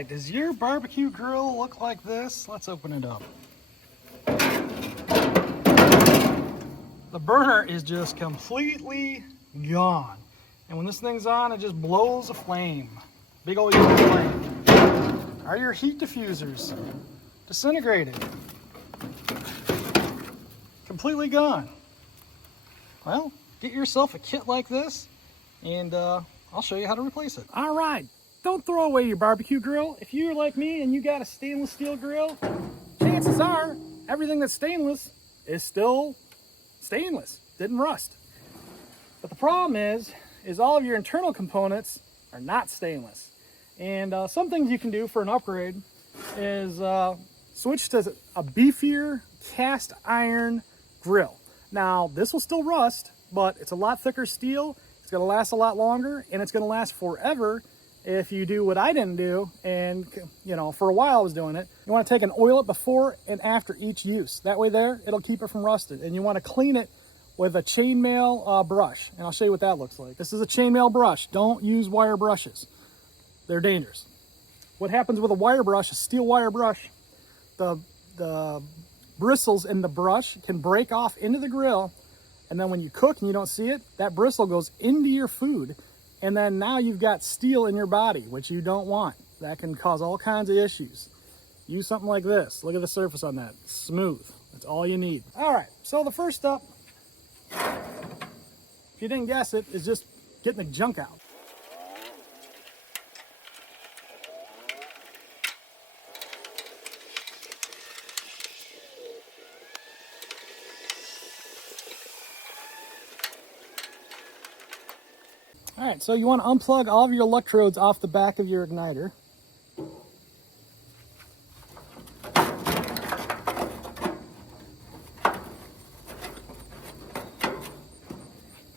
right, does your barbecue grill look like this? Let's open it up. The burner is just completely gone. And when this thing's on, it just blows a flame. Big old yellow flame. Are your heat diffusers disintegrated? Completely gone. Well, get yourself a kit like this and I'll show you how to replace it. All right, don't throw away your barbecue grill. If you're like me and you got a stainless steel grill, chances are everything that's stainless is still stainless, didn't rust. But the problem is all of your internal components are not stainless. And some things you can do for an upgrade is switch to a beefier cast iron grill. Now, this will still rust, but it's a lot thicker steel. It's gonna last a lot longer, and it's gonna last forever if you do what I didn't do. And you know, for a while I was doing it. You wanna take and oil it before and after each use. That way there, it'll keep it from rusting. And you wanna clean it with a chainmail brush. And I'll show you what that looks like. This is a chainmail brush. Don't use wire brushes. They're dangerous. What happens with a wire brush, a steel wire brush, the bristles in the brush can break off into the grill, and then when you cook and you don't see it, that bristle goes into your food, and then now you've got steel in your body, which you don't want. That can cause all kinds of issues. Use something like this. Look at the surface on that. Smooth. That's all you need. All right, so the first step, if you didn't guess it, is just getting the junk out. All right, so you want to unplug all of your electrodes off the back of your igniter.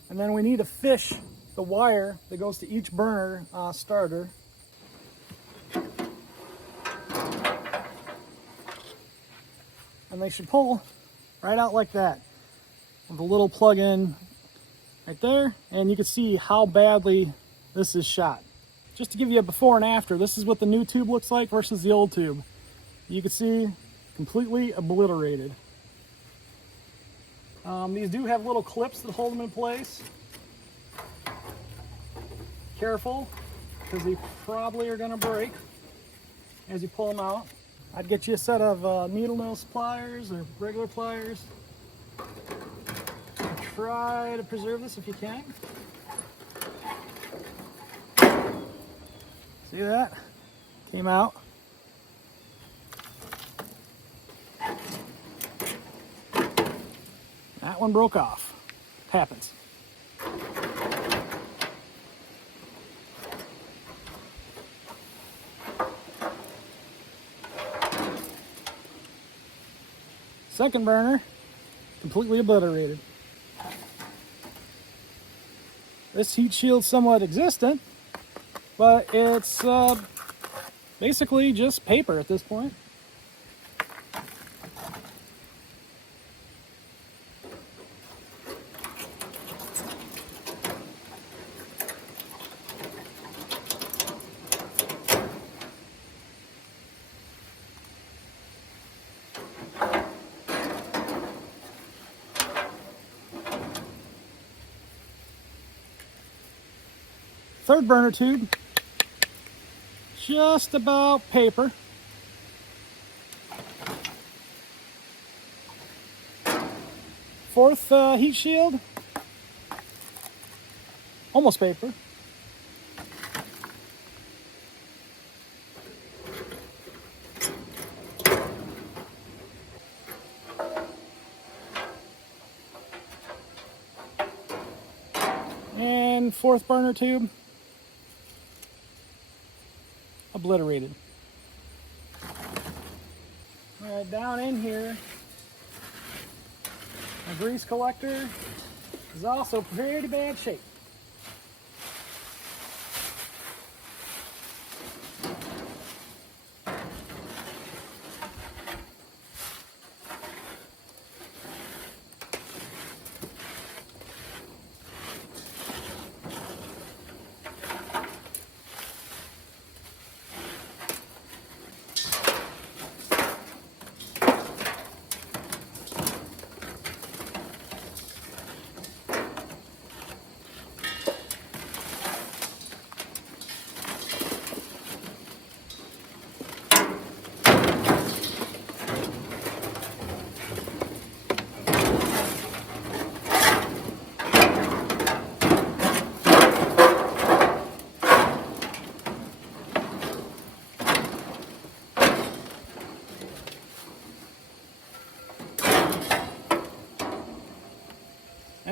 And then we need to fish the wire that goes to each burner starter. And they should pull right out like that with a little plug-in right there, and you can see how badly this is shot. Just to give you a before and after, this is what the new tube looks like versus the old tube. You can see completely obliterated. These do have little clips that hold them in place. Careful, because they probably are going to break as you pull them out. I'd get you a set of needle nose pliers or regular pliers. Try to preserve this if you can. See that? Came out. That one broke off. Happens. Second burner, completely obliterated. This heat shield's somewhat existent, but it's basically just paper at this point. Third burner tube, just about paper. Fourth heat shield, almost paper. And fourth burner tube, obliterated. All right, down in here, my grease collector is also pretty bad shape.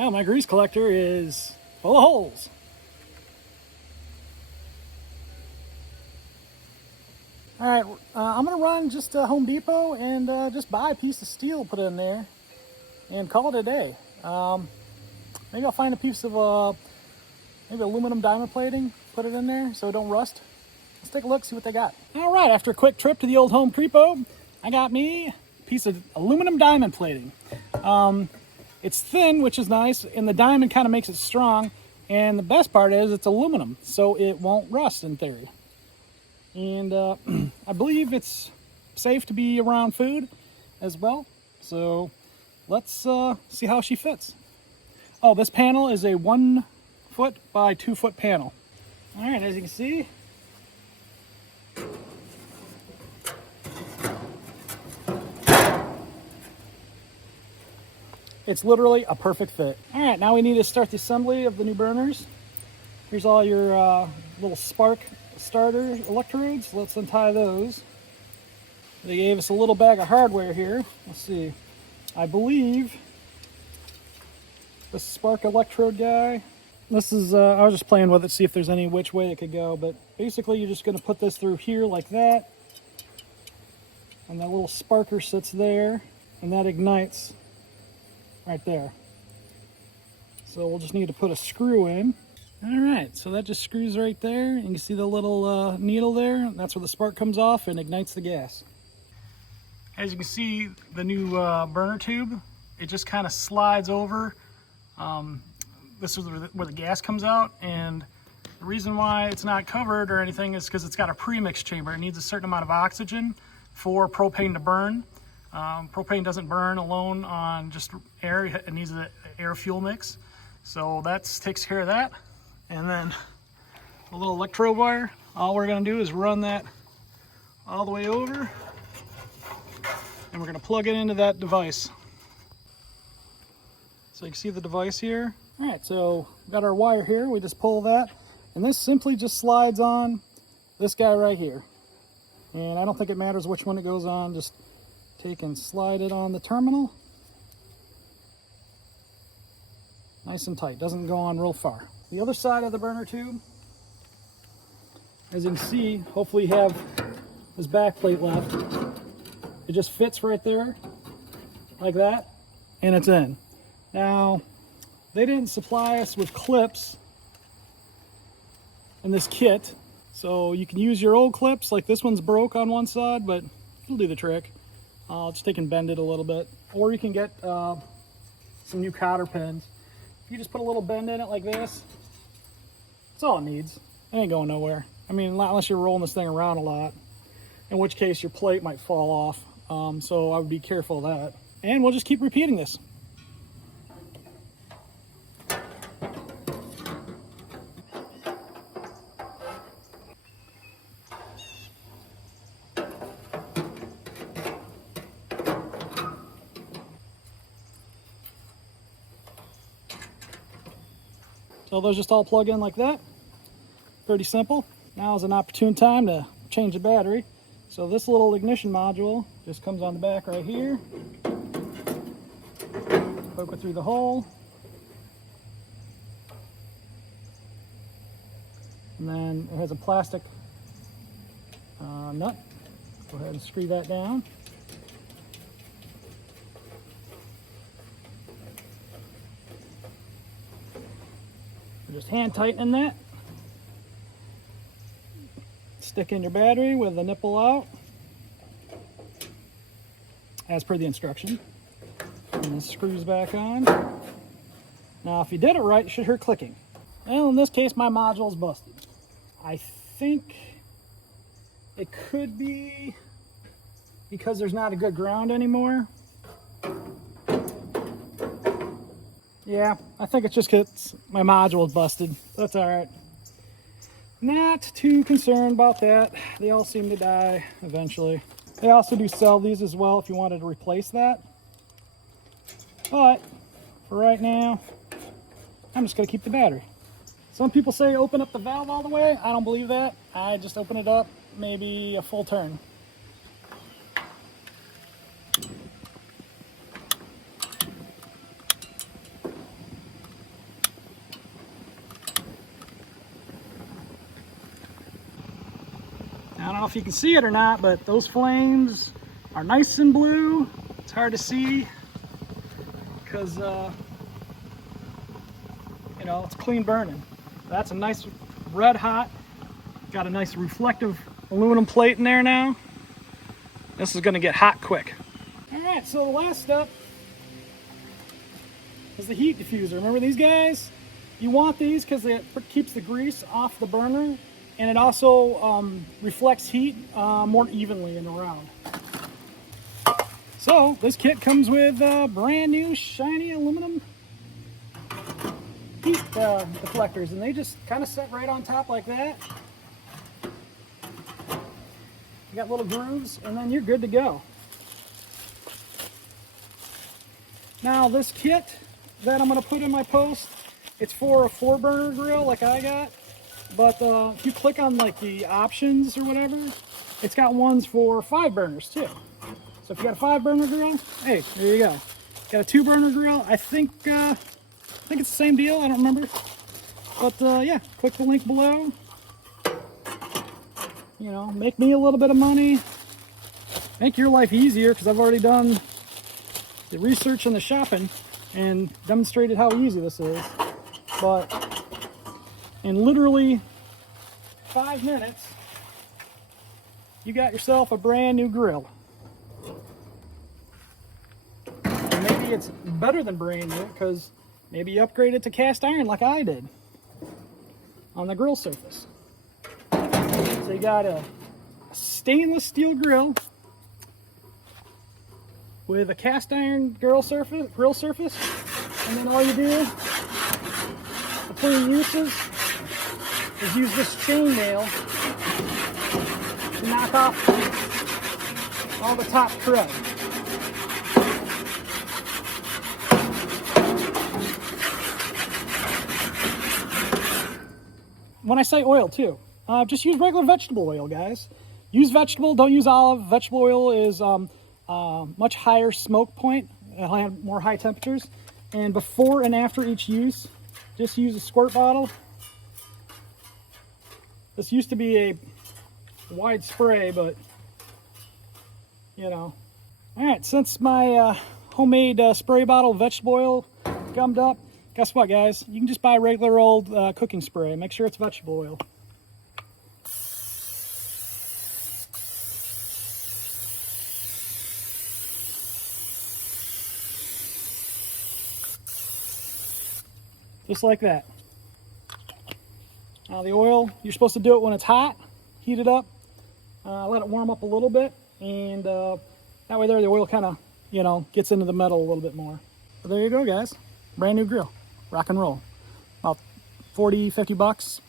Now my grease collector is full of holes. All right, I'm gonna run just to Home Depot and just buy a piece of steel, put it in there, and call it a day. Maybe I'll find a piece of maybe aluminum diamond plating, put it in there so it don't rust. Let's take a look, see what they got. All right, after a quick trip to the old Home Depot, I got me a piece of aluminum diamond plating. It's thin, which is nice, and the diamond kind of makes it strong. And the best part is it's aluminum, so it won't rust in theory. And I believe it's safe to be around food as well. So let's see how she fits. Oh, this panel is a 1 foot by 2 foot panel. All right, as you can see, it's literally a perfect fit. All right, now we need to start the assembly of the new burners. Here's all your little spark starter electrodes. Let's untie those. They gave us a little bag of hardware here. Let's see. I believe the spark electrode guy. This is, I was just playing with it, see if there's any which way it could go. But basically, you're just going to put this through here like that. And that little sparker sits there. And that ignites right there. So we'll just need to put a screw in. All right, so that just screws right there. You can see the little needle there. That's where the spark comes off and ignites the gas. As you can see, the new burner tube, it just kind of slides over. This is where the gas comes out, and the reason why it's not covered or anything is because it's got a premix chamber. It needs a certain amount of oxygen for propane to burn. Propane doesn't burn alone on just air. It needs an air fuel mix. So that takes care of that. And then the little electrode wire, all we're gonna do is run that all the way over, and we're gonna plug it into that device. So you can see the device here. All right, so we've got our wire here. We just pull that, and this simply just slides on this guy right here. And I don't think it matters which one it goes on. Just take and slide it on the terminal. Nice and tight, doesn't go on real far. The other side of the burner tube, as you can see, hopefully you have this back plate left. It just fits right there, like that, and it's in. Now, they didn't supply us with clips in this kit, so you can use your old clips. Like this one's broke on one side, but it'll do the trick. Just take and bend it a little bit. Or you can get some new cotter pins. You just put a little bend in it like this. That's all it needs. It ain't going nowhere. I mean, unless you're rolling this thing around a lot, in which case your plate might fall off. So I would be careful of that. And we'll just keep repeating this. So those just all plug in like that. Pretty simple. Now is an opportune time to change the battery. So this little ignition module just comes on the back right here. Poke it through the hole. And then it has a plastic nut. Go ahead and screw that down. Just hand tighten that. Stick in your battery with the nipple out, as per the instruction. And this screws back on. Now, if you did it right, you should hear clicking. Well, in this case, my module's busted. I think it could be because there's not a good ground anymore. Yeah, I think it's just because my module is busted. That's all right. Not too concerned about that. They all seem to die eventually. They also do sell these as well if you wanted to replace that. But for right now, I'm just going to keep the battery. Some people say open up the valve all the way. I don't believe that. I just open it up maybe a full turn. if you can see it or not, but those flames are nice and blue. It's hard to see because, you know, it's clean burning. That's a nice red hot. Got a nice reflective aluminum plate in there now. This is going to get hot quick. All right, so the last step is the heat diffuser. Remember these guys? You want these because it keeps the grease off the burner, and it also reflects heat more evenly in the round. So this kit comes with brand new shiny aluminum heat deflectors, and they just kind of sit right on top like that. You got little grooves, and then you're good to go. Now this kit that I'm going to put in my post, it's for a 4-burner grill like I got, but if you click on like the options or whatever, it's got ones for 5 burners too. So if you got a 5-burner grill, hey, there you go. Got a 2-burner grill, I think it's the same deal, I don't remember. But yeah, click the link below. You know, make me a little bit of money, make your life easier, because I've already done the research and the shopping and demonstrated how easy this is. But in literally 5 minutes, you got yourself a brand new grill. And maybe it's better than brand new because maybe you upgrade it to cast iron like I did on the grill surface. So you got a stainless steel grill with a cast iron grill surface, and then all you do between uses is use this chainmail to knock off all the top crud. When I say oil too, just use regular vegetable oil, guys. Use vegetable, don't use olive. Vegetable oil is much higher smoke point, more high temperatures. And before and after each use, just use a squirt bottle. This used to be a wide spray, but you know. All right, since my homemade spray bottle of vegetable oil gummed up, guess what, guys? You can just buy regular old cooking spray. Make sure it's vegetable oil. Just like that. Now the oil, you're supposed to do it when it's hot. Heat it up, let it warm up a little bit, and that way there the oil kind of, you know, gets into the metal a little bit more. But there you go, guys. Brand new grill. Rock and roll. About 40, 50 bucks.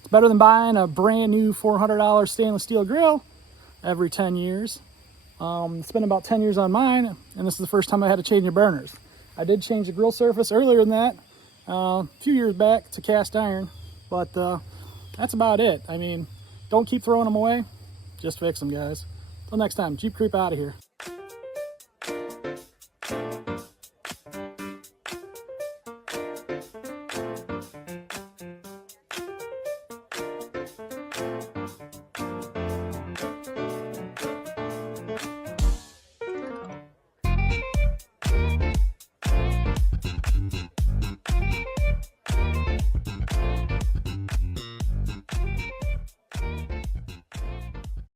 It's better than buying a brand new $400 stainless steel grill every 10 years. It's been about 10 years on mine, and this is the first time I had to change the burners. I did change the grill surface earlier than that, a few years back, to cast iron, but that's about it. I mean, don't keep throwing them away. Just fix them, guys. Till next time, Jeep Creep out of here.